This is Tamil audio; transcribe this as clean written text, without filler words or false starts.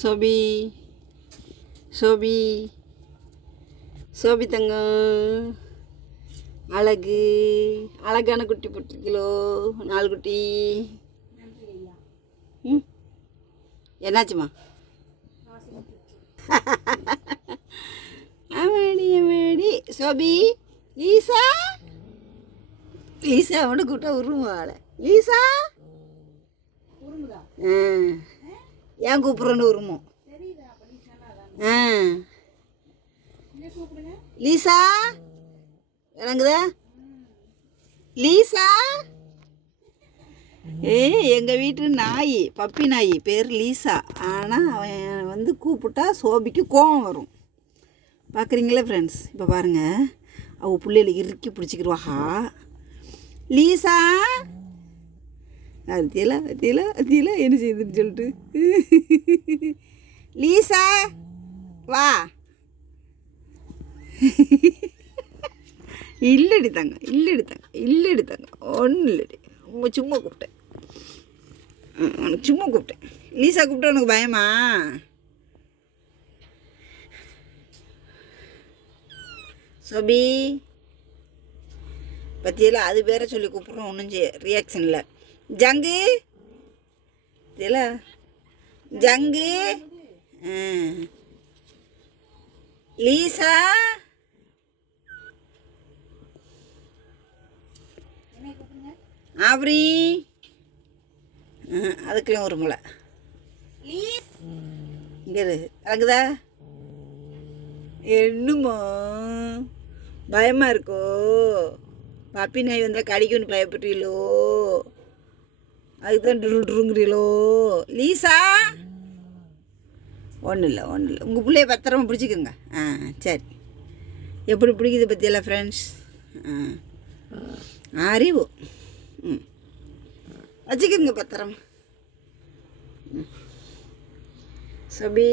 சோபி சோபி சோபி தங்கம் அழகு அழகான குட்டி போட்டிருக்கீங்களோ 4 குட்டி. ம் என்னாச்சுமா? அம்மாடி அம்மாடி சோபி லீசா லீசா அவனை கூப்பிட்டா உருவாள லீசா ஏன் கூப்பிட்றேன்னு உருமோம். லீசா விளங்குதா? லீசா எங்கள் வீட்டு நாய் பப்பி நாய் பேர் லீசா. ஆனால் அவன் வந்து கூப்பிட்டா சோபிக்கு கோவம் வரும். பார்க்குறீங்களா ஃப்ரெண்ட்ஸ்? இப்போ பாருங்கள், அவள் பிள்ளைகளுக்கு இறுக்கி பிடிச்சிக்கிடுவாஹா. லீசா அத்தியலா அத்தியலா அத்தியலா என்ன செய்யுதுன்னு சொல்லிட்டு லீசா வா. இல்லடி தாங்க இல்லடி தாங்க இல்லடி தாங்க ஒன்றும் இல்லடி. சும்மா கூப்பிட்டேன், உனக்கு சும்மா கூப்பிட்டேன். லீசா கூப்பிட்டா உனக்கு பயமா? சோபி பற்றியெல்லாம் அது வேற சொல்லி கூப்பிட்றோம். ஒன்றும் ரியாக்ஷன் இல்லை. ஜங்கு தெரியல ஜங்கு லீசா ஆப்ரி அதுக்குள்ளேயும் ஒரு முளை இங்கே அழகுதா. என்னமோ பயமாக இருக்கோ? பப்பி நாய் வந்தால் கடிக்குன்னு பயப்படுறீங்களோ? அதுக்கு தான் டுருங்கிறீங்களோ? லீசா ஒன்றும் இல்லை ஒன்றும் இல்லை. உங்கள் பிள்ளைய பத்திரமா பிடிச்சிக்கோங்க. சரி. எப்படி பிடிக்குது பற்றியெல்லாம் ஃப்ரெண்ட்ஸ்? அறிவு வச்சுக்கோங்க பத்திரமா. சபி